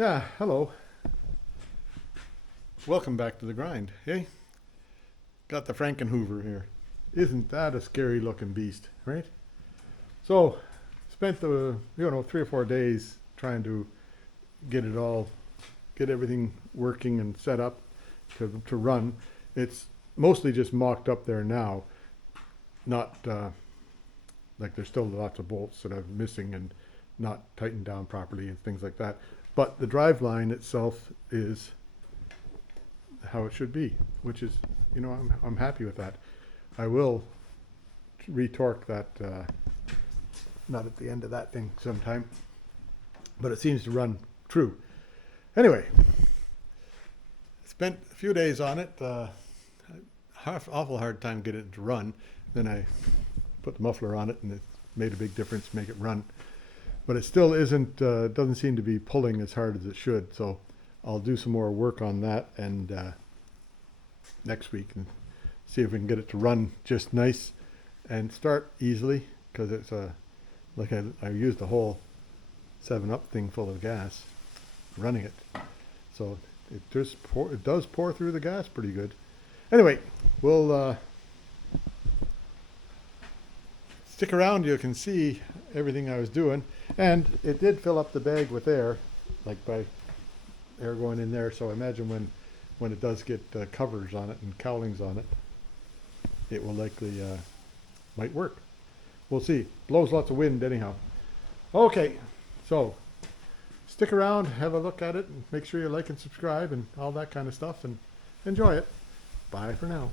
Yeah, hello. Welcome back to the grind. Hey, got the Frankenhoover here. Isn't that a scary looking beast, right? So, spent the 3 or 4 days trying to get it all, get everything working and set up to run. It's mostly just mocked up there now, not like there's still lots of bolts that I'm missing and not tightened down properly and things like that. But the drive line itself is how it should be, which is, I'm happy with that. I will retorque that, not at the end of that thing sometime, but it seems to run true. Anyway, spent a few days on it, awful hard time getting it to run. Then I put the muffler on it and it made a big difference to make it run. But it still doesn't seem to be pulling as hard as it should. So I'll do some more work on that and next week and see if we can get it to run just nice and start easily, because it's like I used the whole 7-Up thing full of gas running it. So it does pour through the gas pretty good. Anyway, we'll stick around. You can see everything I was doing, and it did fill up the bag with air, like by air going in there. So I imagine when it does get covers on it and cowlings on it, it will likely might work. We'll see. Blows lots of wind anyhow. Okay, so stick around, have a look at it, and make sure you like and subscribe and all that kind of stuff, and enjoy it. Bye for now.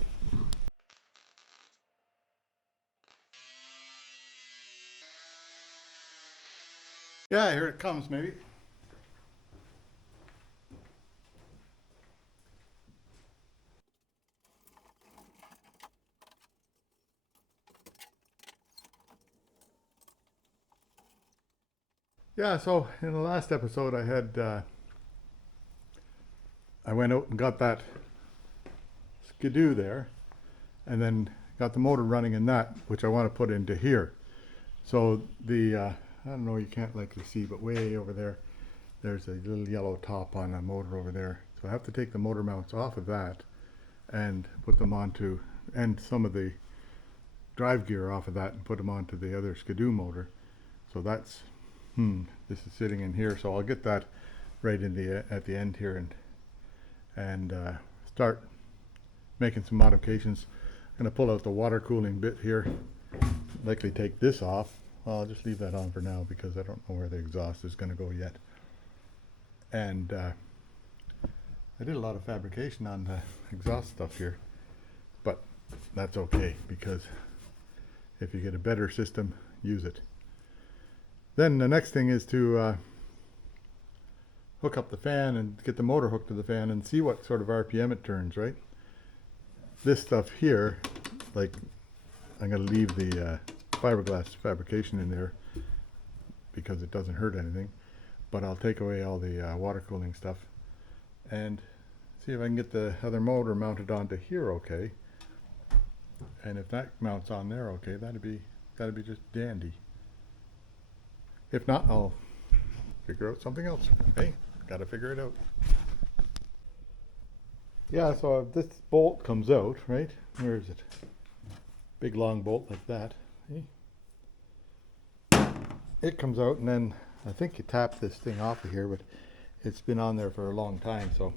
Yeah, here it comes, maybe. Yeah, so in the last episode I went out and got that skidoo there, and then got the motor running in that, which I want to put into here. So I don't know, you can't likely see, but way over there, there's a little yellow top on a motor over there. So I have to take the motor mounts off of that and put them onto, and some of the drive gear off of that and put them onto the other skidoo motor. So that's, this is sitting in here. So I'll get that right in at the end here and start making some modifications. I'm going to pull out the water cooling bit here, likely take this off. Well, I'll just leave that on for now because I don't know where the exhaust is going to go yet. And I did a lot of fabrication on the exhaust stuff here, but that's okay, because if you get a better system, use it. Then the next thing is to hook up the fan and get the motor hooked to the fan and see what sort of RPM it turns, right? This stuff here, like, I'm going to leave the fiberglass fabrication in there because it doesn't hurt anything, but I'll take away all the water cooling stuff and see if I can get the other motor mounted onto here okay. And if that mounts on there okay, that'd be just dandy. If not, I'll figure out something else. Hey, gotta figure it out. Yeah, so this bolt comes out, right? Where is it? Big long bolt like that. See? It comes out, and then I think you tap this thing off of here, but it's been on there for a long time, so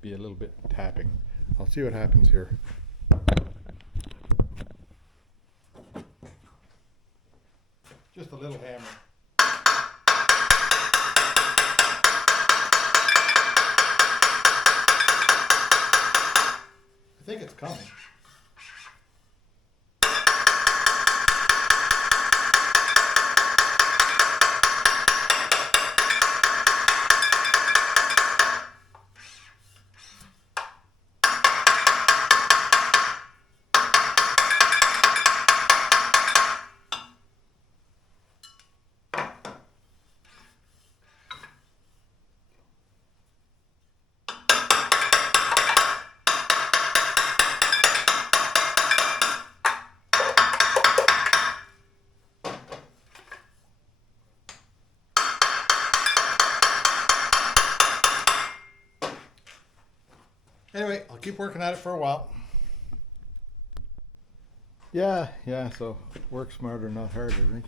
be a little bit tapping. I'll see what happens here. Just a little hammer. I think it's coming. Anyway, I'll keep working at it for a while. Yeah, so work smarter, not harder, right?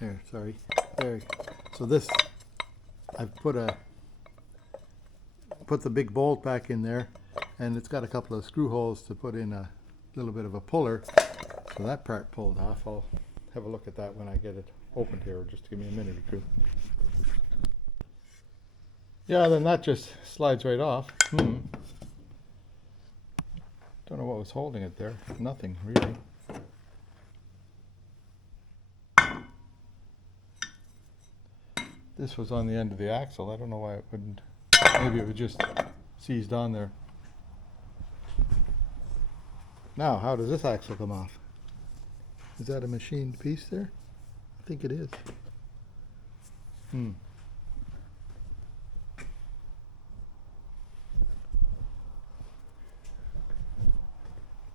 There, sorry. There. So this, I've put the big bolt back in there, and it's got a couple of screw holes to put in a little bit of a puller. So that part pulled off. I'll have a look at that when I get it opened here, just give me a minute or two. Yeah, then that just slides right off. Don't know what was holding it there. Nothing, really. This was on the end of the axle. I don't know why it wouldn't. Maybe it was just seized on there. Now, how does this axle come off? Is that a machined piece there? I think it is.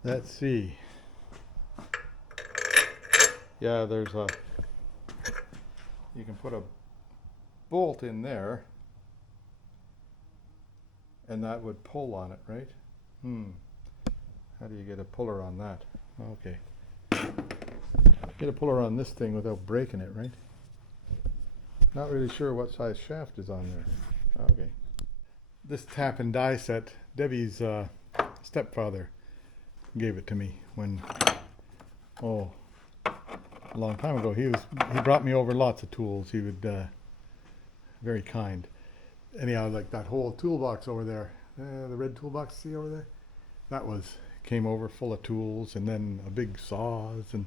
Let's see. Yeah, there's a, you can put a bolt in there and that would pull on it, right? How do you get a puller on that? Okay. Get a puller on this thing without breaking it, right? Not really sure what size shaft is on there. Okay. This tap and die set, Debbie's stepfather gave it to me when, a long time ago. He brought me over lots of tools. He would, very kind. Anyhow, like that whole toolbox over there, the red toolbox, see over there? That came over full of tools, and then a big saws and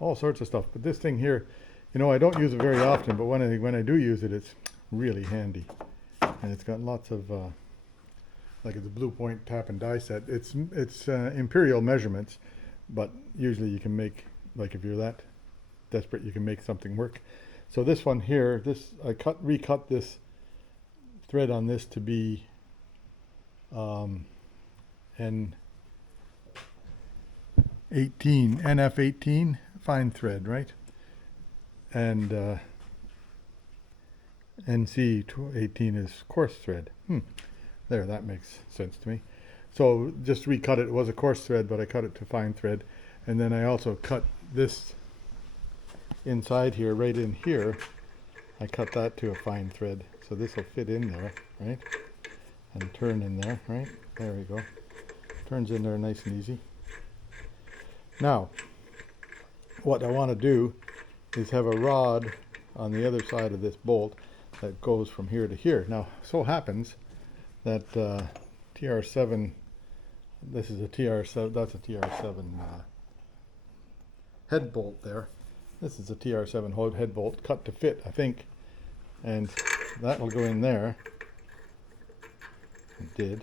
all sorts of stuff. But this thing here, you know, I don't use it very often, but when I do use it, it's really handy. And it's got lots of, like it's a Blue Point tap and die set. It's imperial measurements, but usually you can make, like if you're that desperate, you can make something work. So this one here, I recut this thread on this to be NF18 fine thread, right? And NC18 is coarse thread. There, that makes sense to me. So just recut it. It was a coarse thread, but I cut it to fine thread. And then I also cut this inside here, right in here. I cut that to a fine thread. So this will fit in there, right? And turn in there, right? There we go. Turns in there nice and easy. Now, what I want to do is have a rod on the other side of this bolt that goes from here to here. Now, so happens that TR7, this is a TR7, that's a TR7 head bolt there. This is a TR7 head bolt cut to fit, I think, and that will go in there. It did.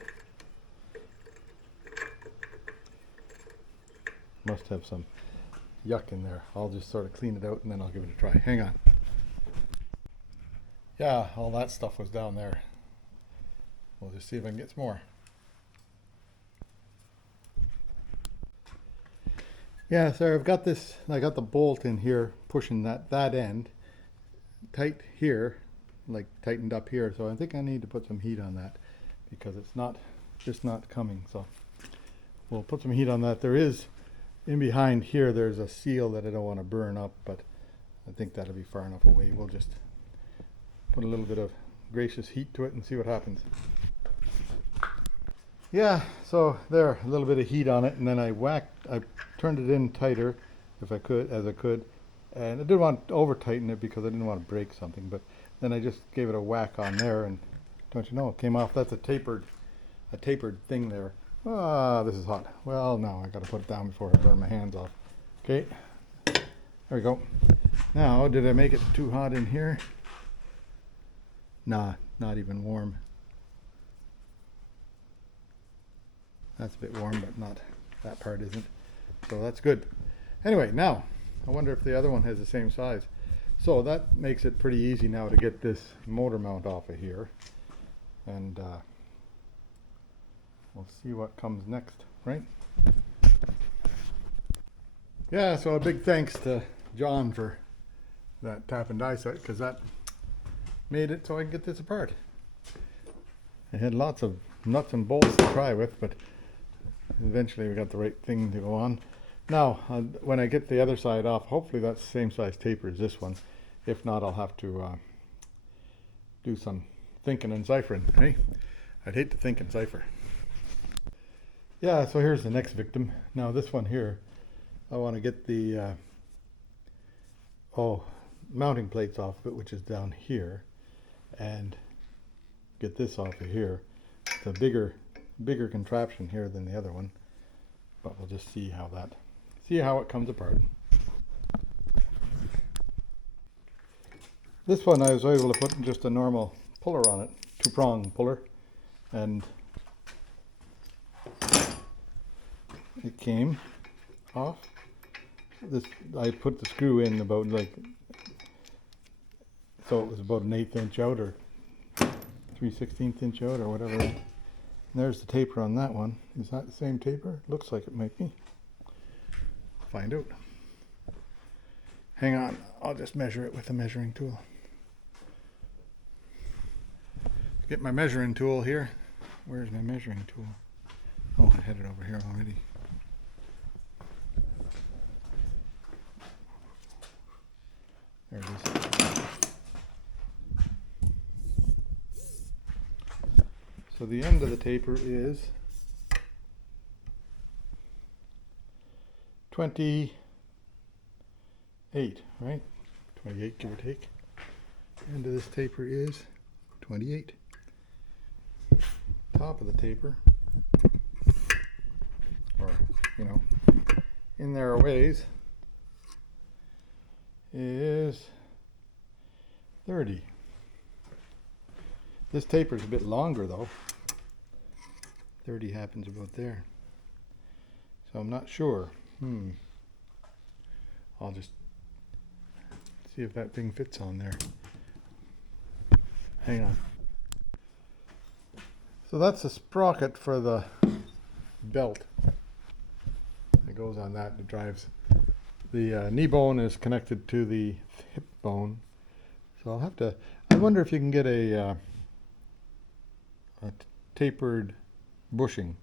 Must have some yuck in there. I'll just sort of clean it out and then I'll give it a try. Hang on. Yeah, all that stuff was down there. We'll just see if I can get some more. Yeah, so I've got this, I got the bolt in here pushing that end tight here, like tightened up here. So I think I need to put some heat on that because it's just not coming. So we'll put some heat on that. There is, in behind here, there's a seal that I don't want to burn up, but I think that'll be far enough away. We'll just put a little bit of gracious heat to it and see what happens. Yeah, so there, a little bit of heat on it, and then I turned it in tighter as I could, and I didn't want to over tighten it because I didn't want to break something, but then I just gave it a whack on there, and don't you know, it came off. That's a tapered thing there. Ah, this is hot. Well, no, I got to put it down before I burn my hands off. Okay, there we go. Now, did I make it too hot in here? Nah, not even warm. That's a bit warm, but not, that part isn't. So that's good. Anyway, now, I wonder if the other one has the same size. So that makes it pretty easy now to get this motor mount off of here. And we'll see what comes next, right? Yeah, so a big thanks to John for that tap and die set, because that made it so I can get this apart. I had lots of nuts and bolts to try with, but eventually we got the right thing to go on. Now, when I get the other side off, hopefully that's the same size taper as this one. If not, I'll have to do some thinking and ciphering. Hey, I'd hate to think and cipher. Yeah, so here's the next victim. Now this one here, I want to get the mounting plates off of it, which is down here, and get this off of here. It's a bigger contraption here than the other one, but we'll just see how it comes apart. This one I was able to put just a normal puller on it, 2-prong puller, and it came off. This I put the screw in about so it was about an 1/8 inch out or 3/16 inch out or whatever. And there's the taper on that one. Is that the same taper? Looks like it might be. Find out. Hang on, I'll just measure it with a measuring tool. Get my measuring tool here. Where's my measuring tool? Oh, I had it over here already. There it is. So the end of the taper is 28, right? 28, give or take. The end of this taper is 28. Top of the taper, or in there a ways, is 30. This taper is a bit longer though. 30 happens about there. So I'm not sure. I'll just see if that thing fits on there. Hang on. So that's the sprocket for the belt. It goes on that. It drives. The knee bone is connected to the hip bone. So I'll have to. I wonder if you can get a tapered bushing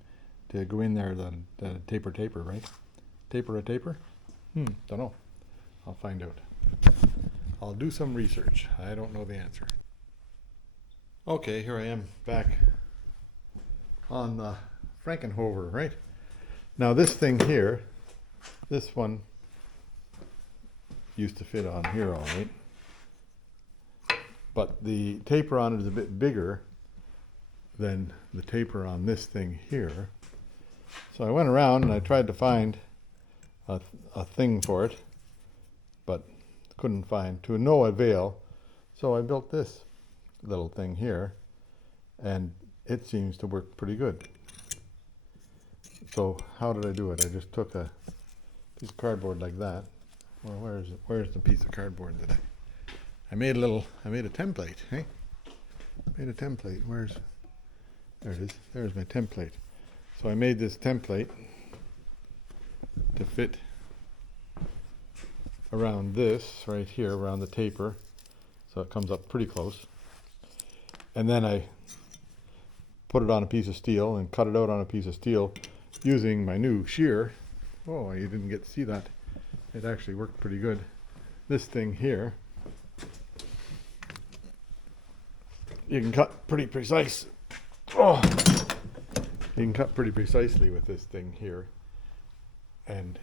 to go in there. The taper, right? Taper a taper? Don't know. I'll find out. I'll do some research. I don't know the answer. Okay, here I am back on the Frankenhover, right? Now this thing here, this one used to fit on here all right, but the taper on it is a bit bigger than the taper on this thing here. So I went around and I tried to find a thing for it, but couldn't find, to no avail. So I built this little thing here, and it seems to work pretty good. So how did I do it? I just took a piece of cardboard like that. Well, where is it? Where's the piece of cardboard that I made a template, hey? Made a template. There it is. There's my template. So I made this template to fit around this right here, around the taper, so it comes up pretty close. And then I put it on a piece of steel and cut it out on a piece of steel using my new shear. Oh, you didn't get to see that. It actually worked pretty good. This thing here, you can cut pretty precise. Oh, you can cut pretty precisely with this thing here, and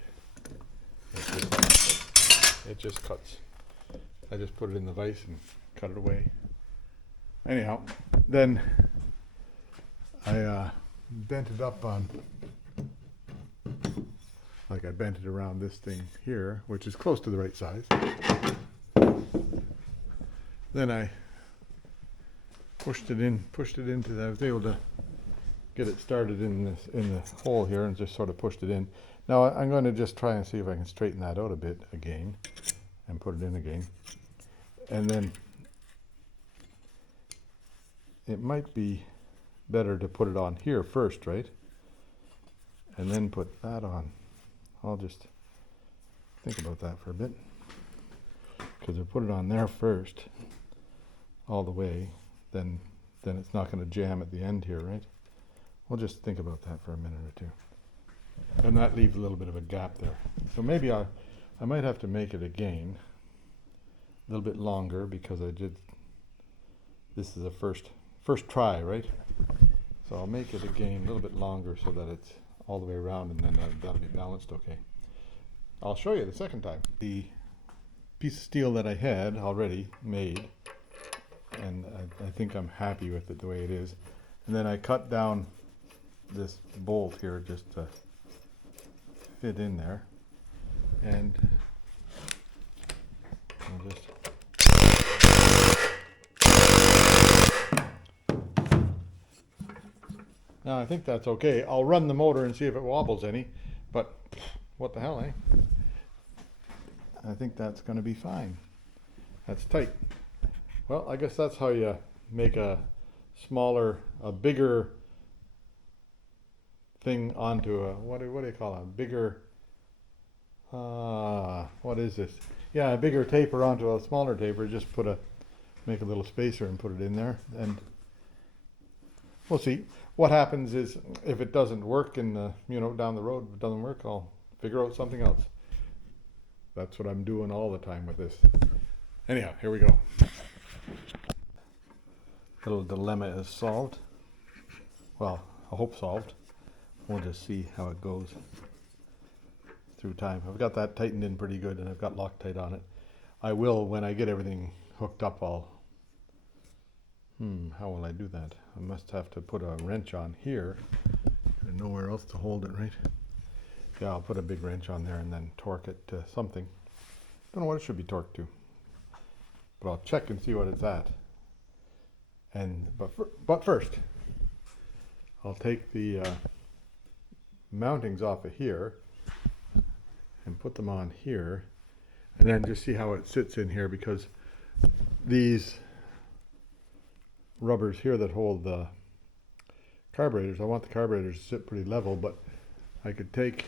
it just cuts. I just put it in the vise and cut it away. Anyhow, then I bent it up on, like I bent it around this thing here, which is close to the right size. Then I pushed it into that. I was able to get it started in the hole here and just sort of pushed it in. Now I'm going to just try and see if I can straighten that out a bit again and put it in again. And then it might be better to put it on here first, right? And then put that on. I'll just think about that for a bit. Because if I put it on there first, all the way, then it's not going to jam at the end here, right? We'll just think about that for a minute or two. And that leaves a little bit of a gap there. So maybe I might have to make it again a little bit longer, because this is a first try, right? So I'll make it again a little bit longer so that it's all the way around, and then that'll be balanced okay. I'll show you the second time. The piece of steel that I had already made, and I think I'm happy with it the way it is. And then I cut down this bolt here just to fit in there, and I'll just now I think that's okay. I'll run the motor and see if it wobbles any, but what the hell, eh? I think that's going to be fine. That's tight. Well, I guess that's how you make a bigger thing onto a, what do you call it? A bigger, what is this? Yeah, a bigger taper onto a smaller taper. Just make a little spacer and put it in there, and we'll see. What happens is, if it doesn't work in the, down the road, if it doesn't work, I'll figure out something else. That's what I'm doing all the time with this. Anyhow, here we go. Little dilemma is solved. Well, I hope solved. We'll just see how it goes through time. I've got that tightened in pretty good, and I've got Loctite on it. I will, when I get everything hooked up, how will I do that? I must have to put a wrench on here. There's nowhere else to hold it, right? Yeah, I'll put a big wrench on there and then torque it to something. Don't know what it should be torqued to, but I'll check and see what it's at. But first, I'll take the mountings off of here and put them on here, and then just see how it sits in here, because these rubbers here that hold the carburetors, I want the carburetors to sit pretty level, but I could take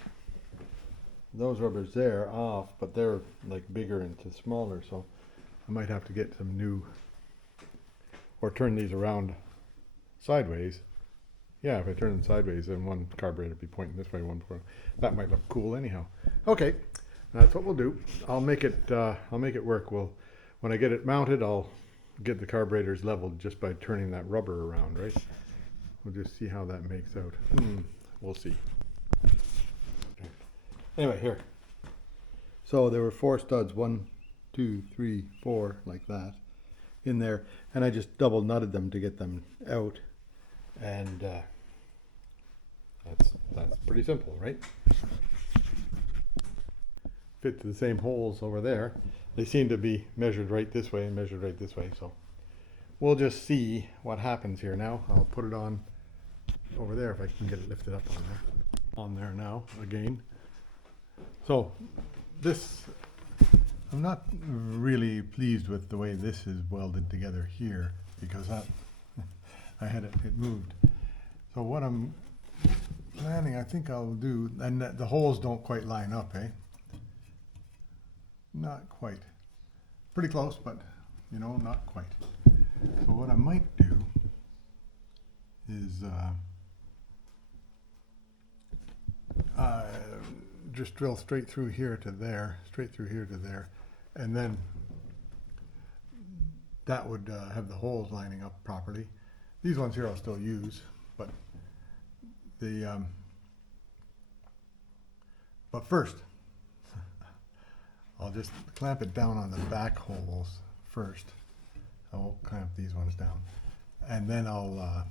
those rubbers there off, but they're like bigger into smaller, so I might have to get some new, or turn these around sideways. Yeah, if I turn them sideways, then one carburetor would be pointing this way, one forward. That might look cool anyhow. Okay, that's what we'll do. I'll make it work. When I get it mounted, I'll get the carburetors leveled just by turning that rubber around, right? We'll just see how that makes out. We'll see. Anyway, here. So there were 4 studs, 1, 2, 3, 4, like that, in there, and I just double nutted them to get them out, and that's pretty simple, right? Fit to the same holes over there. They seem to be measured right this way and measured right this way, so we'll just see what happens here now. I'll put it on over there if I can get it lifted up on there now again. So this, I'm not really pleased with the way this is welded together here, because I had it moved. So what I'm planning, I think I'll do, and the holes don't quite line up, eh? Not quite. Pretty close, but not quite. So what I might do is just drill straight through here to there, and then that would have the holes lining up properly. These ones here I'll still use, but but first I'll just clamp it down on the back holes first. I'll clamp these ones down, and then I'll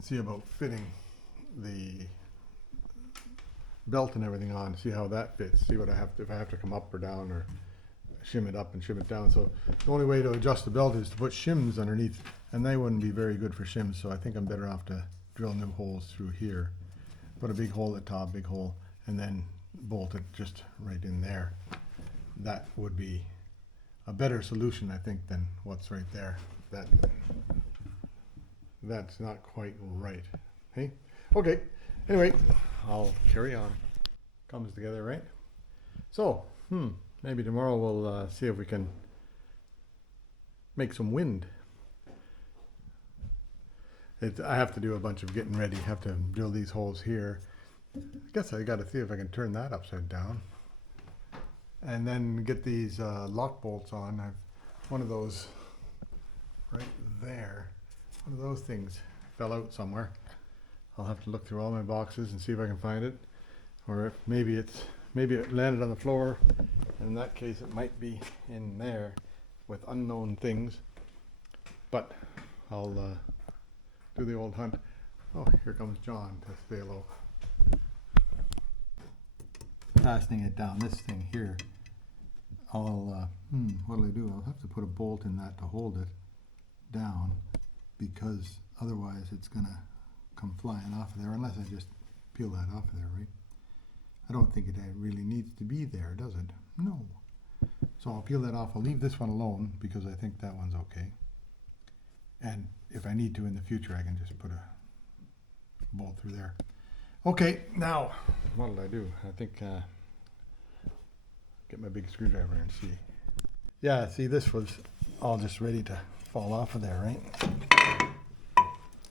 see about fitting the belt and everything on, see how that fits, see what if I have to come up or down, or shim it up and shim it down. So the only way to adjust the belt is to put shims underneath, and they wouldn't be very good for shims, so I think I'm better off to drill new holes through here, put a big hole at the top, big hole, and then bolt it just right in there. That would be a better solution, I think, than what's right there. That's not quite right. Hey? Okay. Anyway, I'll carry on. Comes together, right? So, maybe tomorrow we'll see if we can make some wind. I have to do a bunch of getting ready. Have to drill these holes here. I guess I got to see if I can turn that upside down. And then get these lock bolts on. I've one of those right there. One of those things fell out somewhere. I'll have to look through all my boxes and see if I can find it. Or if maybe it landed on the floor. In that case, it might be in there with unknown things. But I'll do the old hunt. Oh, here comes John to say hello. Fastening it down, this thing here, what'll I do? I'll have to put a bolt in that to hold it down, because otherwise it's gonna come flying off of there, unless I just peel that off of there, right? I don't think it really needs to be there, does it? No. So I'll peel that off. I'll leave this one alone because I think that one's okay. And if I need to in the future, I can just put a bolt through there. Okay, now, what did I do? I think, get my big screwdriver and see. Yeah, see, this was all just ready to fall off of there, right?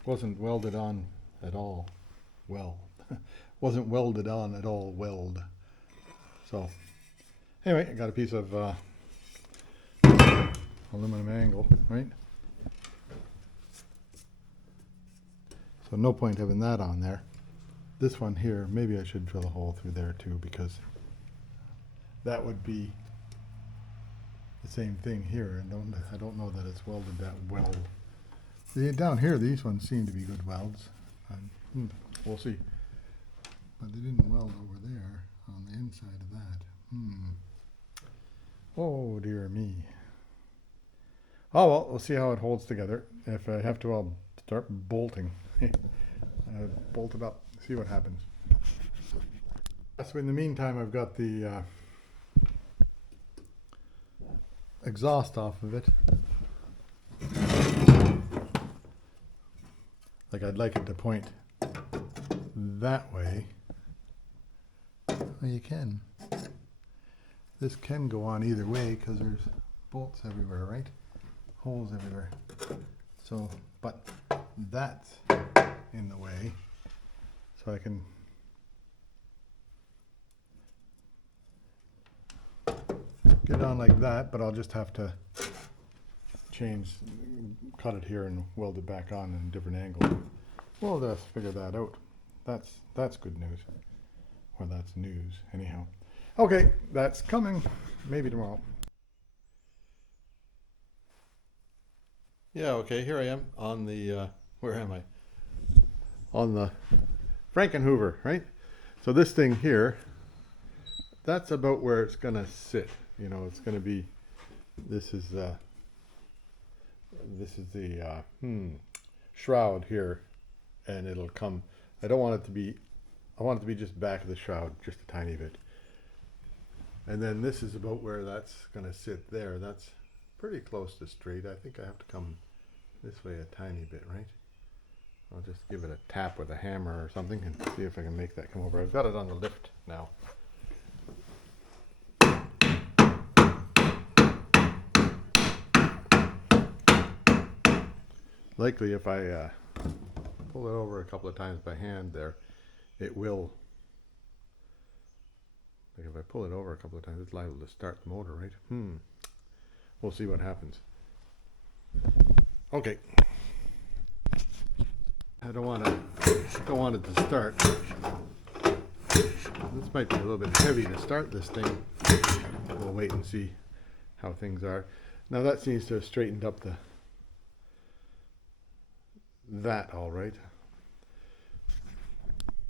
Wasn't welded on at all. Wasn't welded on at all, weld. So, anyway, I got a piece of aluminum angle, right? So no point having that on there. This one here, maybe I should drill a hole through there too, because that would be the same thing here. And I don't know that it's welded that well. See, down here, these ones seem to be good welds. We'll see. But they didn't weld over there on the inside of that. Oh dear me. Oh well, we'll see how it holds together. If I have to, I'll start bolting. Bolt it up, see what happens. So in the meantime, I've got the exhaust off of it. Like I'd like it to point that way. Well, you can. This can go on either way because there's bolts everywhere, right? Holes everywhere. So, but that's in the way, so I can get on like that, but I'll just have to cut it here and weld it back on in a different angle. We'll just figure that out. That's good news, or that's news anyhow. Okay, that's coming, maybe tomorrow. Yeah, okay, here I am on the, where am I? On the Frankenhoover, right? So this thing here, that's about where it's gonna sit. You know, it's gonna be, this is the shroud here, and it'll come, I want it to be just back of the shroud, just a tiny bit. And then this is about where that's gonna sit there. That's pretty close to straight. I think I have to come this way a tiny bit, right? I'll just give it a tap with a hammer or something and see if I can make that come over. I've got it on the lift now. Likely if I pull it over a couple of times by hand there, it will. Like if I pull it over a couple of times, it's liable to start the motor, right? We'll see what happens. Okay. I don't want it to start. This might be a little bit heavy to start this thing. We'll wait and see how things are. Now that seems to have straightened up that all right.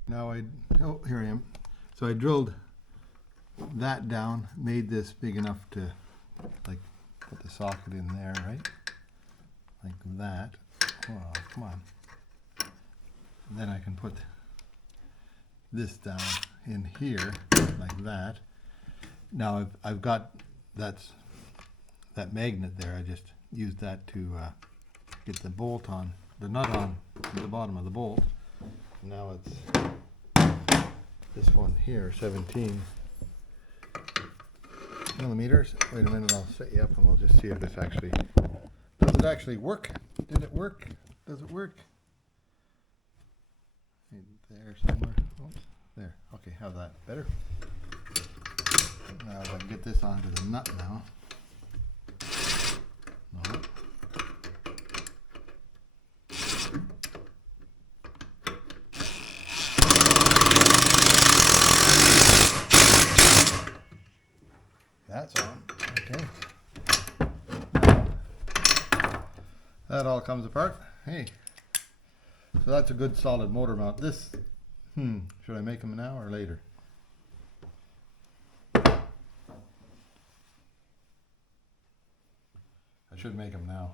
Now here I am. So I drilled that down, made this big enough to like put the socket in there, right? Like that. Oh, come on. And then I can put this down in here like that. Now I've got that magnet there. I just used that to get the bolt on, the nut on the bottom of the bolt. Now it's this one here, 17 millimeters. Wait a minute, I'll set you up and we'll just see if this actually, does it actually work? Did it work? Does it work? there somewhere. Oops, there. Okay, how's that? Better? Now if I can get this onto the nut now. No. That's on. Okay. That all comes apart. Hey. So that's a good solid motor mount. This, should I make them now or later? I should make them now.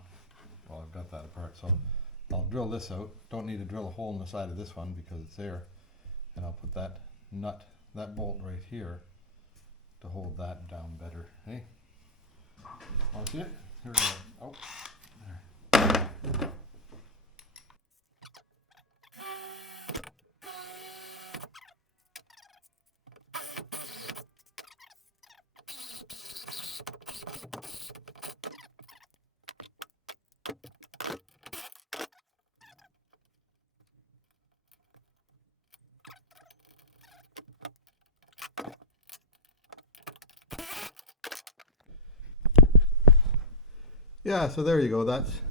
Well, I've got that apart. So I'll drill this out. Don't need to drill a hole in the side of this one because it's there. And I'll put that nut, that bolt right here to hold that down better. Hey? Want to see it? Here we go. Oh, there. Yeah, so there you go. That's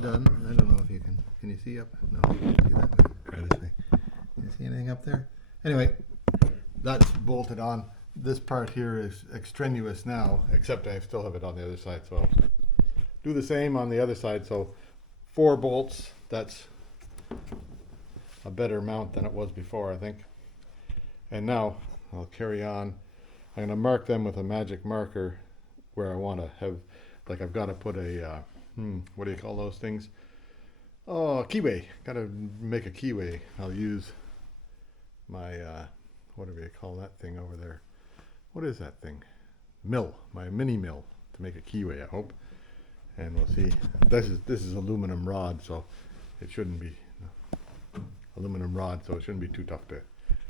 done. I don't know if you can you see up? No, you can see that way. Try this way. Can you see anything up there? Anyway, that's bolted on. This part here is extraneous now, except I still have it on the other side, so I'll do the same on the other side. So 4 bolts, that's a better mount than it was before, I think. And now I'll carry on. I'm going to mark them with a magic marker where I want to have, like I've got to put a, what do you call those things? Oh, keyway. Got to make a keyway. I'll use my, whatever you call that thing over there. What is that thing? Mill, my mini mill to make a keyway, I hope. And we'll see. This is aluminum rod, so it shouldn't be aluminum rod, so it shouldn't be too tough to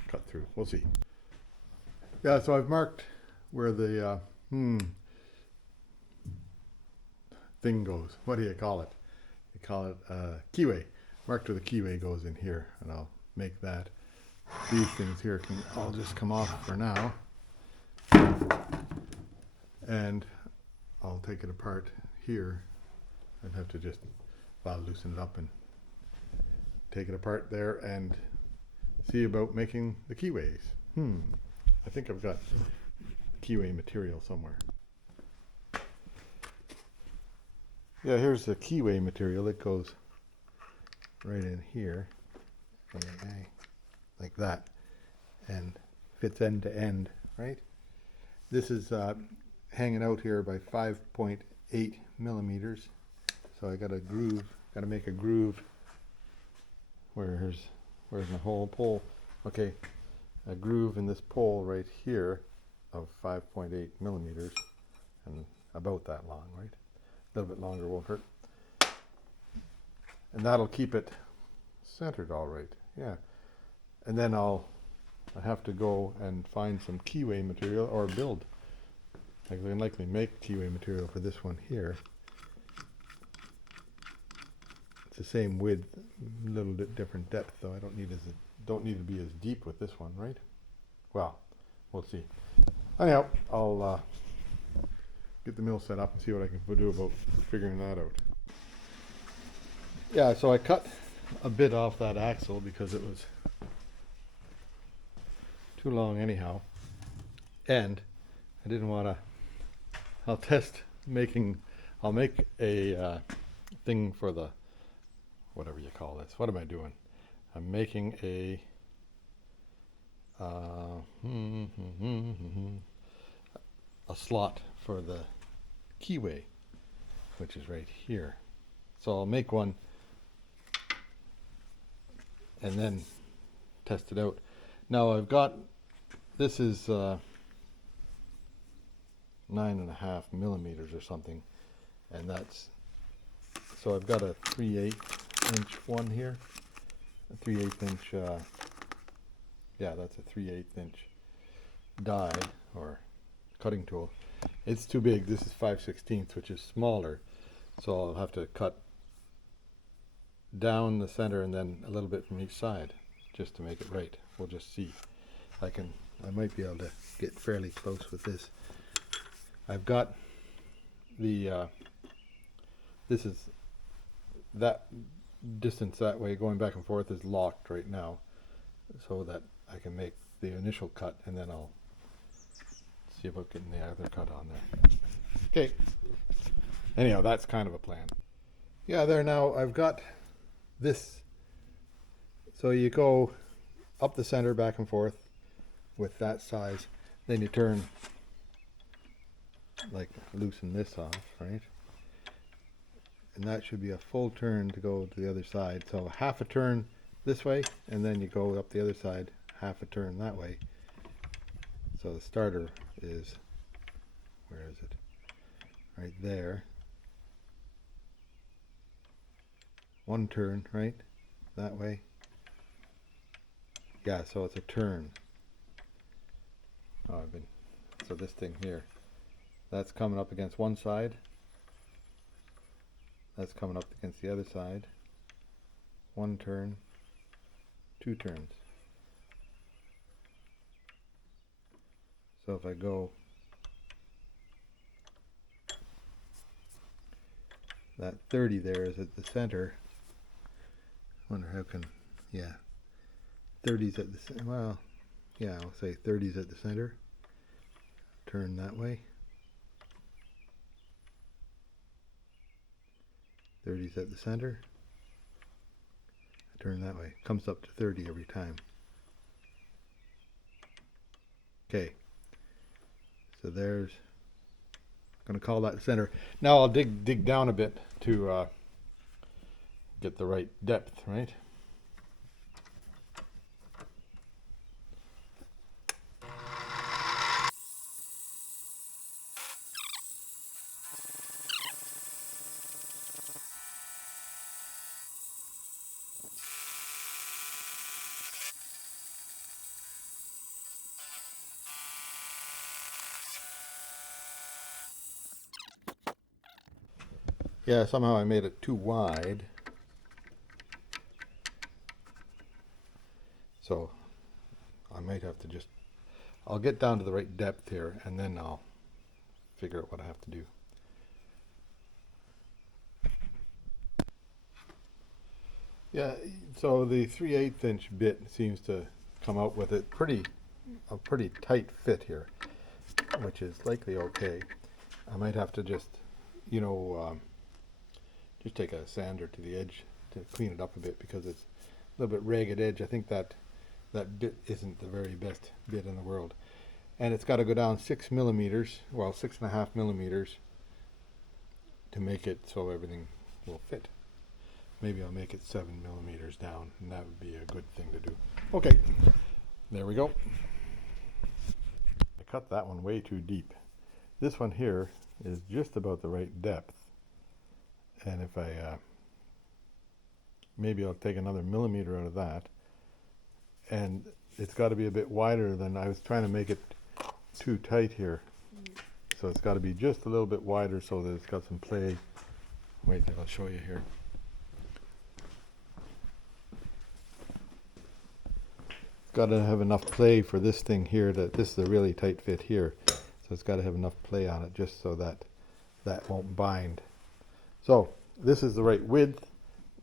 cut through. We'll see. Yeah, so I've marked where the thing goes. What do you call it? You call it keyway. Marked where the keyway goes in here, and I'll make that. These things here can all just come off for now, and I'll take it apart here. I'd have to just loosen it up and take it apart there and see about making the keyways. I think I've got keyway material somewhere. Yeah, here's the keyway material. It goes right in here, like that, and fits end to end, right? This is hanging out here by 5.8 millimeters. So I got a groove, got to make a groove. Where's my whole pole? Okay, a groove in this pole right here of 5.8 millimeters, and about that long, right? A little bit longer won't hurt. And that'll keep it centered all right, yeah. And then I have to go and find some keyway material or build. I can likely make keyway material for this one here. It's the same width, a little bit different depth, though. I don't need to be as deep with this one, right? Well, we'll see. Anyhow, I'll get the mill set up and see what I can do about figuring that out. Yeah, so I cut a bit off that axle because it was too long anyhow, and I didn't want to. I'll make a thing for the, whatever you call this. What am I doing? I'm making a slot for the keyway, which is right here. So I'll make one and then test it out. Now I've got, this is 9.5 millimeters or something, and that's, so I've got a 3/8 inch one here, a 3/8 inch, yeah, that's a 3/8 inch die or cutting tool. It's too big. This is 5/16, which is smaller, so I'll have to cut down the center and then a little bit from each side, just to make it right. We'll just see. I might be able to get fairly close with this. I've got the, this is, that distance that way going back and forth is locked right now, so that I can make the initial cut, and then I'll see about getting the other cut on there. Okay. Anyhow, that's kind of a plan. Yeah, there now I've got this. So you go up the center back and forth with that size, then you turn, like loosen this off, right? And that should be a full turn to go to the other side. So half a turn this way, and then you go up the other side, half a turn that way. So the starter is, where is it? Right there. One turn, right? That way. Yeah, so it's a turn. Oh, so this thing here, that's coming up against one side. That's coming up against the other side. One turn, two turns. So if I go that 30 there is at the center. Wonder how can, yeah, 30's at the center. Well, yeah, I'll say 30's at the center. Turn that way. 30's at the center. I turn that way. Comes up to 30 every time. Okay. So there's, going to call that center. Now I'll dig down a bit to get the right depth, right? Yeah, somehow I made it too wide. So I might have to just, I'll get down to the right depth here, and then I'll figure out what I have to do. Yeah, so the 3/8 inch bit seems to come out with it a pretty tight fit here, which is likely okay. I might have to just, you know, just take a sander to the edge to clean it up a bit, because it's a little bit ragged edge. I think that bit isn't the very best bit in the world. And it's got to go down 6 millimeters, well, 6.5 millimeters to make it so everything will fit. Maybe I'll make it 7 millimeters down, and that would be a good thing to do. Okay, there we go. I cut that one way too deep. This one here is just about the right depth. And if I, maybe I'll take another millimeter out of that. And it's got to be a bit wider than, I was trying to make it too tight here. So it's got to be just a little bit wider so that it's got some play. Wait, I'll show you here. It's got to have enough play for this thing here, that this is a really tight fit here. So it's got to have enough play on it just so that that won't bind. So this is the right width,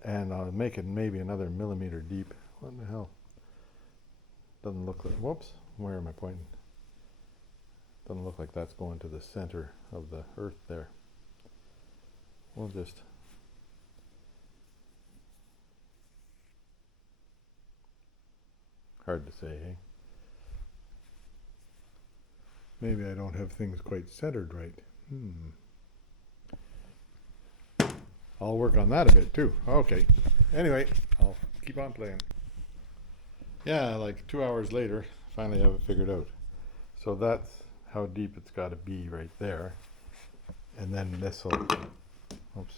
and I'll make it maybe another millimeter deep. What the hell? Doesn't look like, whoops, where am I pointing? Doesn't look like that's going to the center of the earth there. We'll just, hard to say, eh? Maybe I don't have things quite centered right. I'll work on that a bit too. Okay. Anyway, I'll keep on playing. Yeah, like 2 hours later, finally have it figured out. So that's how deep it's got to be right there. And then this will, oops,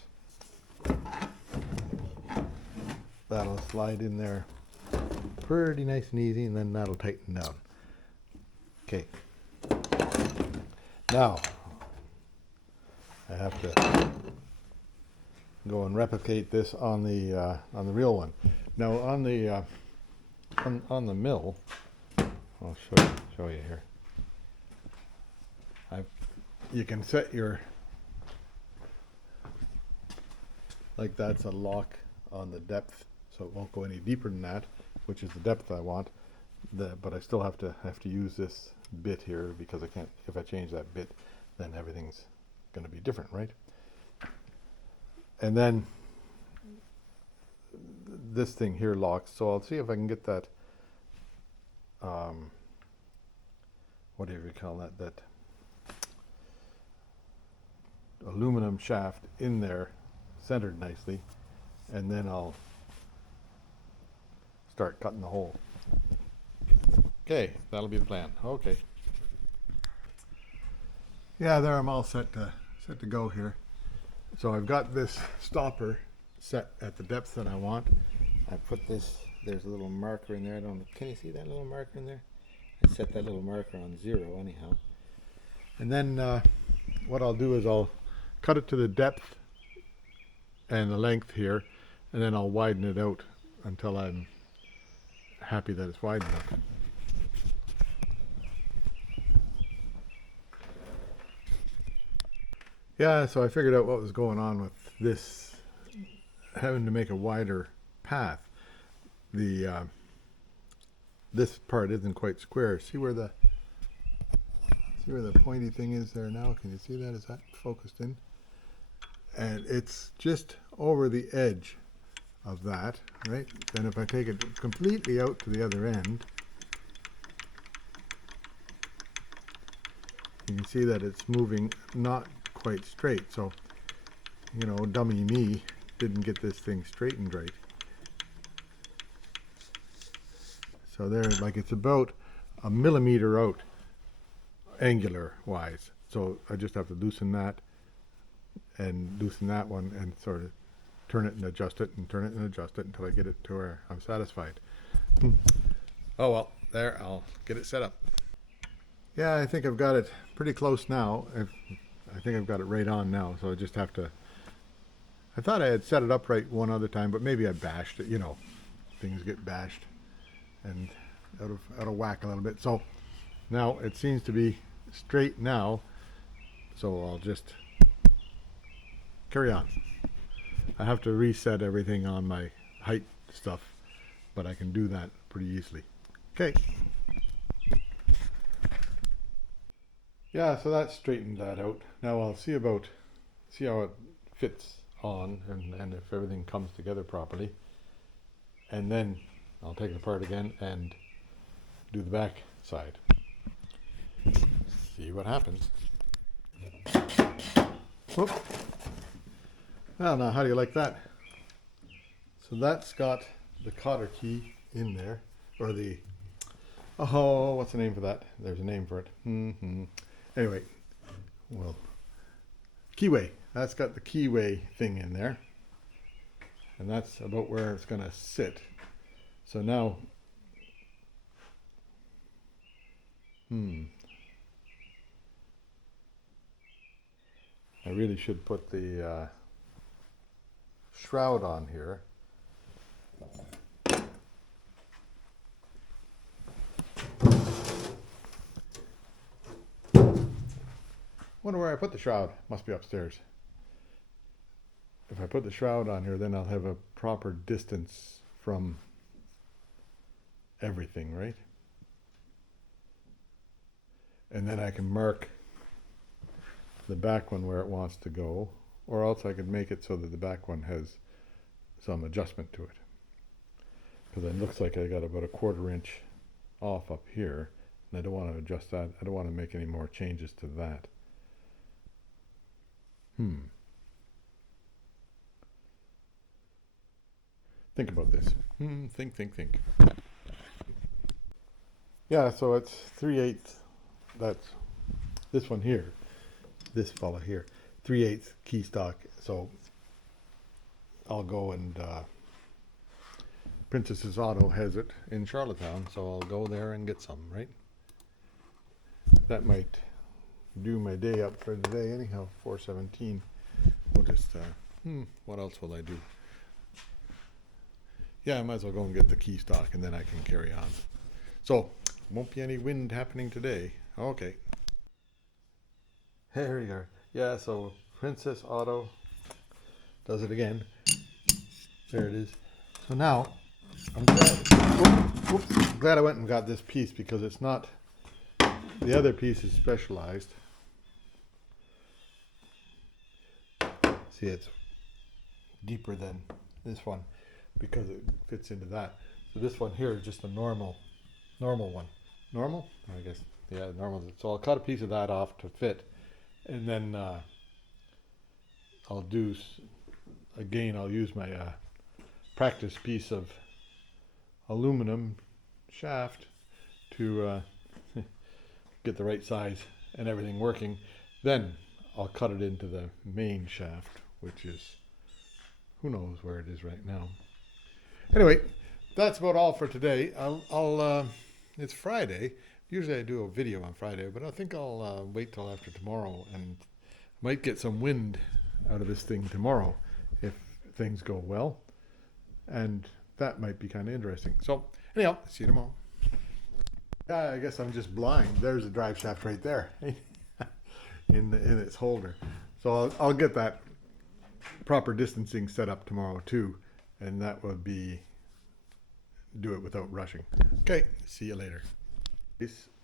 that'll slide in there pretty nice and easy, and then that'll tighten down. Okay. Now, I have to go and replicate this on the real one. Now on the mill, I'll show you here. You can set your, like that's a lock on the depth, so it won't go any deeper than that, which is the depth I want. But I still have to use this bit here because I can't. If I change that bit, then everything's going to be different, right? And then this thing here locks, so I'll see if I can get that. What do you call that? That aluminum shaft in there, centered nicely, and then I'll start cutting the hole. Okay, that'll be the plan. Okay. Yeah, there I'm all set to go here. So I've got this stopper set at the depth that I want. I put this, there's a little marker in there. Can you see that little marker in there? I set that little marker on 0 anyhow. And then what I'll do is I'll cut it to the depth and the length here, and then I'll widen it out until I'm happy that it's wide enough. Yeah, so I figured out what was going on with this, having to make a wider path. The this part isn't quite square. See where the pointy thing is there now? Can you see that? Is that focused in? And it's just over the edge of that, right? Then if I take it completely out to the other end, you can see that it's moving not quite straight. So, you know, dummy me didn't get this thing straightened right. So there, like it's about a millimeter out angular wise. So I just have to loosen that and loosen that one and sort of turn it and adjust it and turn it and adjust it until I get it to where I'm satisfied. Oh well, there, I'll get it set up. Yeah, I think I've got it pretty close now. I think I've got it right on now, so I just have to, I thought I had set it up right one other time, but maybe I bashed it, you know, things get bashed and out of whack a little bit. So now it seems to be straight now, so I'll just carry on. I have to reset everything on my height stuff, but I can do that pretty easily. Okay. Yeah, so that straightened that out. Now I'll see how it fits on and if everything comes together properly. And then I'll take it apart again and do the back side. See what happens. Whoop. Well, now how do you like that? So that's got the cotter key in there, or the, oh, what's the name for that? There's a name for it. Anyway, well, Keyway. That's got the Keyway thing in there. And that's about where it's going to sit. So now, I really should put the shroud on here. Wonder where I put the shroud. Must be upstairs. If I put the shroud on here, then I'll have a proper distance from everything, right? And then I can mark the back one where it wants to go, or else I could make it so that the back one has some adjustment to it. Because it looks like I got about a 1/4 inch off up here, and I don't want to adjust that. I don't want to make any more changes to that. Think about this. Think. Yeah, so it's 3/8. That's this one here. This fella here. 3/8 key stock. So I'll go and Princess's Auto has it in Charlottetown, so I'll go there and get some, right? That might do my day up for today anyhow. 4:17. We'll just what else will I do? Yeah, I might as well go and get the key stock and then I can carry on. So, won't be any wind happening today. Okay. Here we are. Yeah, so Princess Auto does it again. There it is. So now, I'm glad I went and got this piece because it's not, the other piece is specialized. See, it's deeper than this one because it fits into that. So this one here is just a normal one. Normal? I guess, yeah, normal. So I'll cut a piece of that off to fit, and then I'll do, again, I'll use my practice piece of aluminum shaft to get the right size and everything working. Then I'll cut it into the main shaft, which is, who knows where it is right now. Anyway, that's about all for today. It's Friday. Usually I do a video on Friday, but I think I'll wait till after tomorrow and might get some wind out of this thing tomorrow if things go well. And that might be kind of interesting. So anyhow, see you tomorrow. Yeah, I guess I'm just blind. There's the drive shaft right there in its holder. So I'll get that proper distancing set up tomorrow too, and that would be, do it without rushing. Okay, see you later.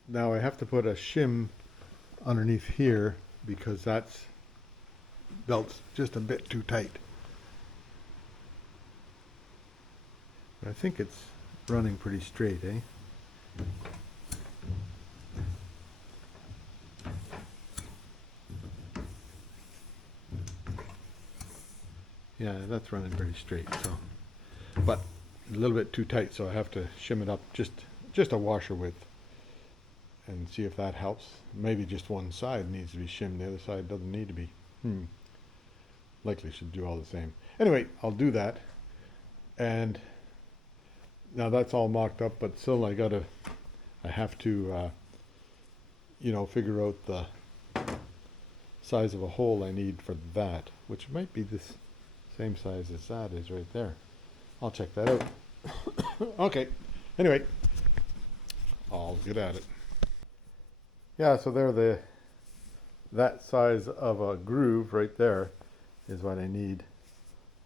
Now I have to put a shim underneath here because that's belt's just a bit too tight. But I think it's running pretty straight, eh? Yeah, that's running pretty straight, so, but a little bit too tight, so I have to shim it up just a washer width and see if that helps. Maybe just one side needs to be shimmed, the other side doesn't need to be. Likely should do all the same. Anyway, I'll do that, and now that's all mocked up, but still I have to you know, figure out the size of a hole I need for that, which might be this same size as that is right there. I'll check that out. Okay, anyway, I'll get at it. Yeah, so there, that size of a groove right there is what I need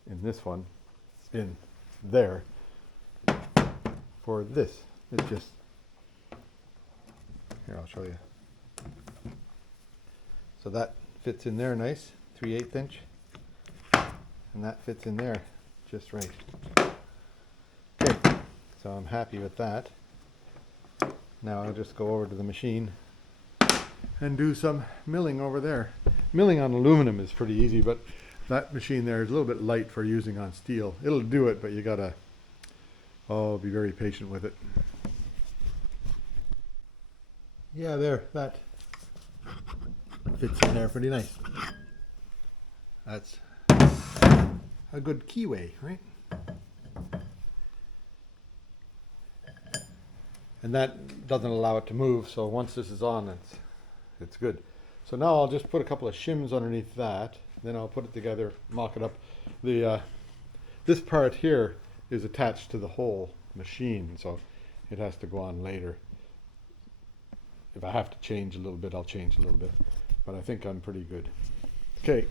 in this one, in there, for this. It's just, here, I'll show you. So that fits in there nice, 3/8 inch. And that fits in there just right. Okay, so I'm happy with that. Now I'll just go over to the machine and do some milling over there. Milling on aluminum is pretty easy, but that machine there is a little bit light for using on steel. It'll do it, but you gotta, be very patient with it. Yeah, there, that fits in there pretty nice. That's a good keyway, right? And that doesn't allow it to move, so once this is on, it's good. So now I'll just put a couple of shims underneath that, then I'll put it together, mock it up. This part here is attached to the whole machine, so it has to go on later. If I have to change a little bit, I'll change a little bit, but I think I'm pretty good. Okay.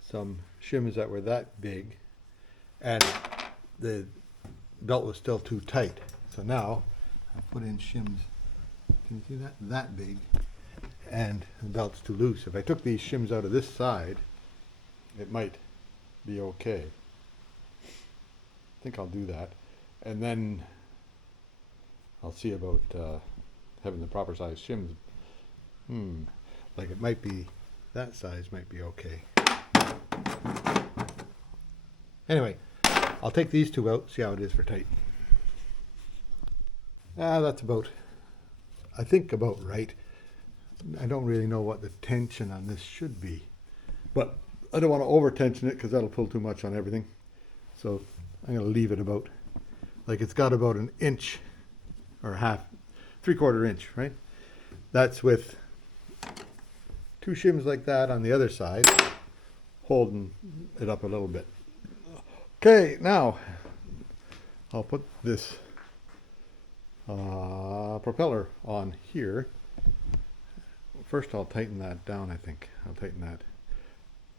Some shims that were that big, and the belt was still too tight. So now I put in shims. Can you see that? That big, and the belt's too loose. If I took these shims out of this side, it might be okay. I think I'll do that, and then I'll see about having the proper size shims. Like it might be, that size might be okay. Anyway, I'll take these two out, see how it is for tight. That's about, I think about right. I don't really know what the tension on this should be, but I don't want to over tension it because that'll pull too much on everything. So I'm going to leave it about, like it's got about an inch or half, 3/4 inch, right? That's with two shims like that on the other side, holding it up a little bit. Okay, now I'll put this propeller on here. First I'll tighten that down, I think. I'll tighten that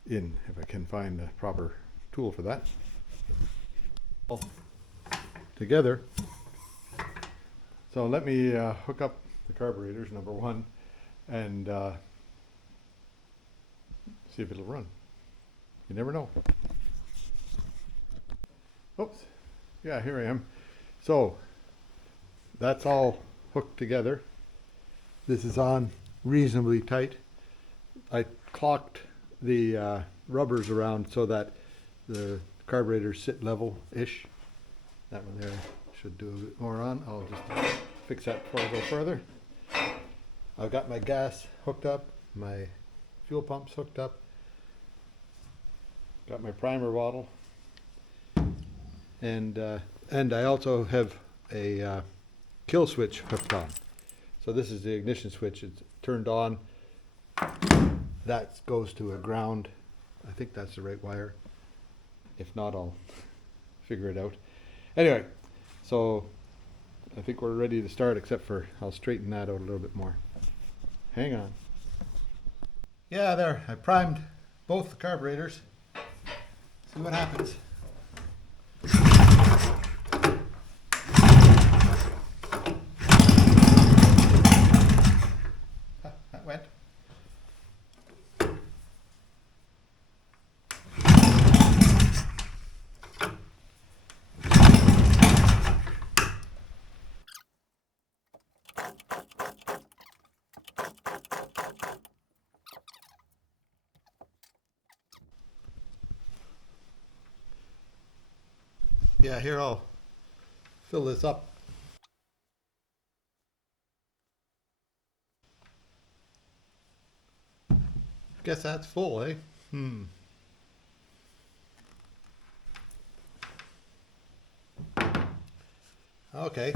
in if I can find the proper tool for that. All together. So let me hook up the carburetors, number one, and see if it'll run. You never know. Oops. Yeah, here I am. So that's all hooked together. This is on reasonably tight. I clocked the rubbers around so that the carburetors sit level-ish. That one there should do a bit more on. I'll just fix that before I go further. I've got my gas hooked up, my fuel pumps hooked up, got my primer bottle, and I also have a kill switch hooked on. So this is the ignition switch. It's turned on. That goes to a ground. I think that's the right wire. If not, I'll figure it out. Anyway, so I think we're ready to start, except for I'll straighten that out a little bit more. Hang on. Yeah, there. I primed both the carburetors. See what happens. That went. Yeah, here I'll fill this up. Guess that's full, eh? Okay,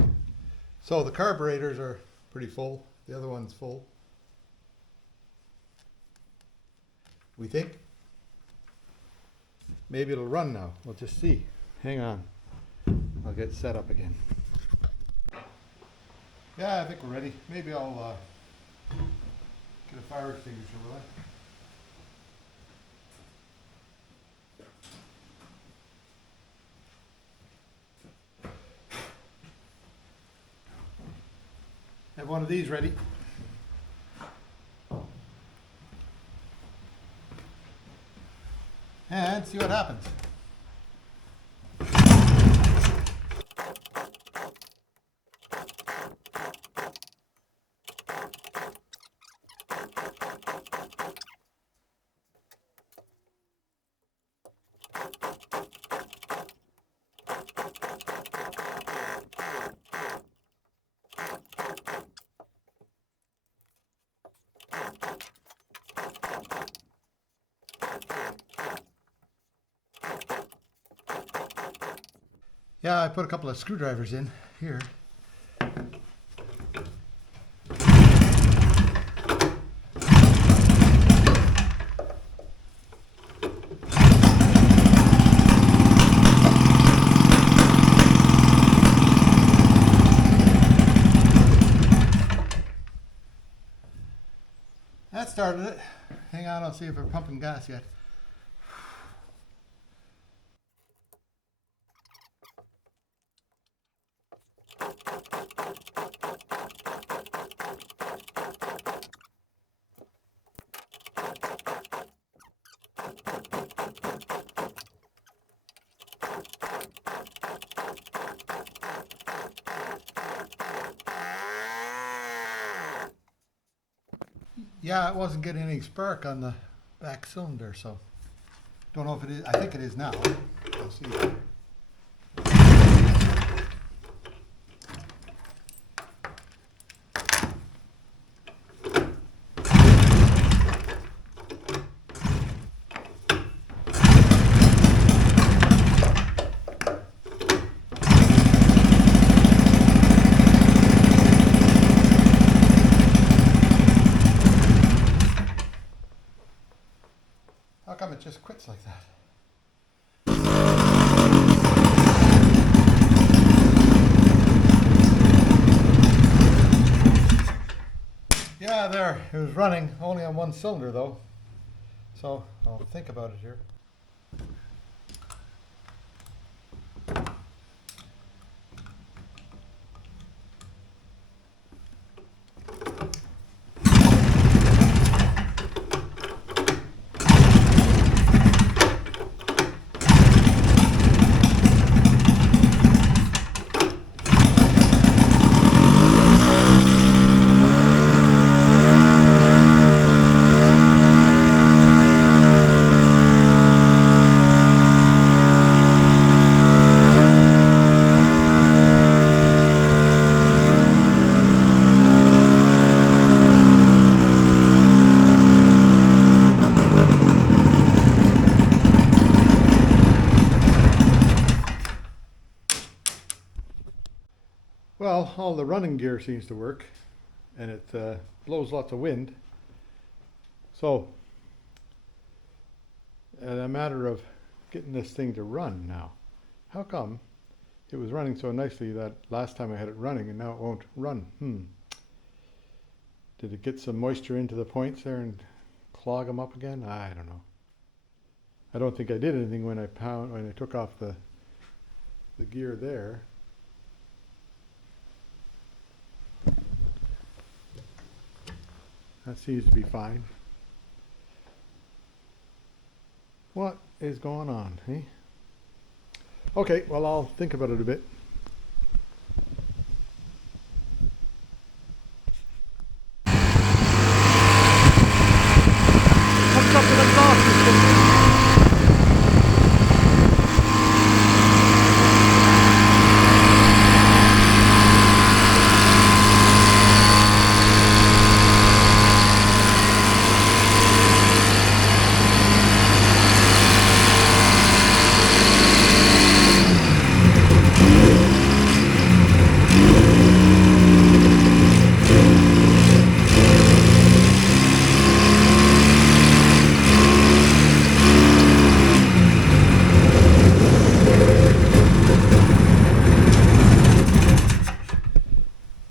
so the carburetors are pretty full. The other one's full. We think. Maybe it'll run now. We'll just see. Hang on. I'll get set up again. Yeah, I think we're ready. Maybe I'll get a fire extinguisher, will I? Have one of these ready. And see what happens. Yeah, I put a couple of screwdrivers in here. That started it. Hang on, I'll see if we're pumping gas yet. Yeah, it wasn't getting any spark on the back cylinder, so don't know if it is. I think it is now. I'll see. How come it just quits like that? Yeah, there, it was running, only on one cylinder though. So I'll think about it here. Well, all the running gear seems to work, and it blows lots of wind. So, a matter of getting this thing to run now. How come it was running so nicely that last time I had it running and now it won't run? Did it get some moisture into the points there and clog them up again? I don't know. I don't think I did anything when I took off the gear there. That seems to be fine. What is going on, eh? Okay, well, I'll think about it a bit. Comes up with a exhaust system.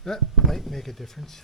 That might make a difference.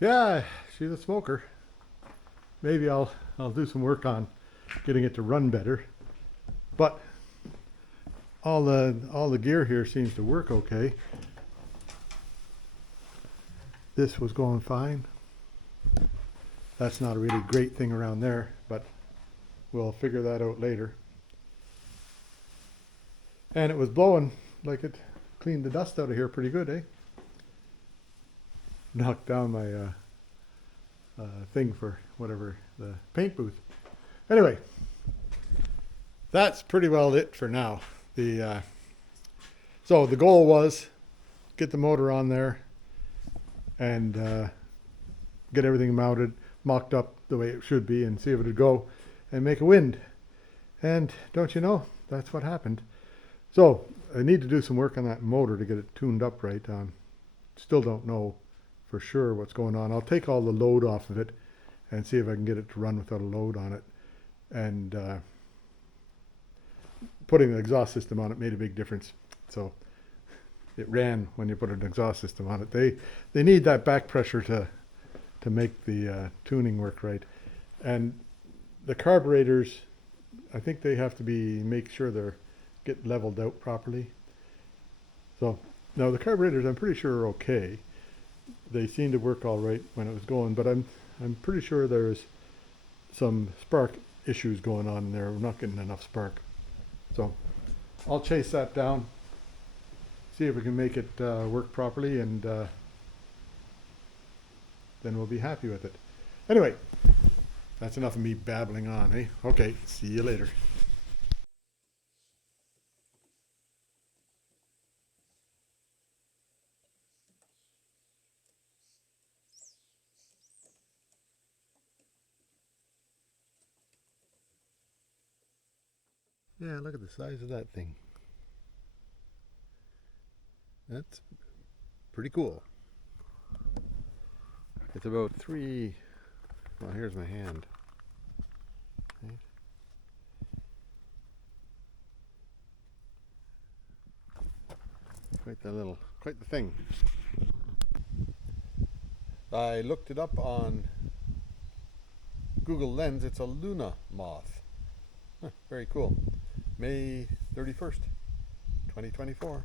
Yeah, she's a smoker. Maybe I'll do some work on getting it to run better. But all the gear here seems to work okay. This was going fine. That's not a really great thing around there, but we'll figure that out later. And it was blowing like it cleaned the dust out of here pretty good, eh? Knocked down my thing for whatever, the paint booth. Anyway, that's pretty well it for now. So the goal was get the motor on there and get everything mounted, mocked up the way it should be, and see if it would go and make a wind. And don't you know, that's what happened. So I need to do some work on that motor to get it tuned up right. Still don't know for sure what's going on. I'll take all the load off of it and see if I can get it to run without a load on it. And putting the exhaust system on it made a big difference. So it ran when you put an exhaust system on it. They need that back pressure to make the tuning work right. And the carburetors, I think they have to make sure they're get leveled out properly. So now the carburetors, I'm pretty sure are okay. They seem to work all right when it was going, but I'm pretty sure there's some spark issues going on in there. We're not getting enough spark. So I'll chase that down, see if we can make it work properly, and then we'll be happy with it. Anyway, that's enough of me babbling on, eh? Okay, see you later. Yeah, look at the size of that thing. That's pretty cool. It's about well, here's my hand. Right. Quite the thing. I looked it up on Google Lens. It's a Luna moth. Huh, very cool. May 31st, 2024.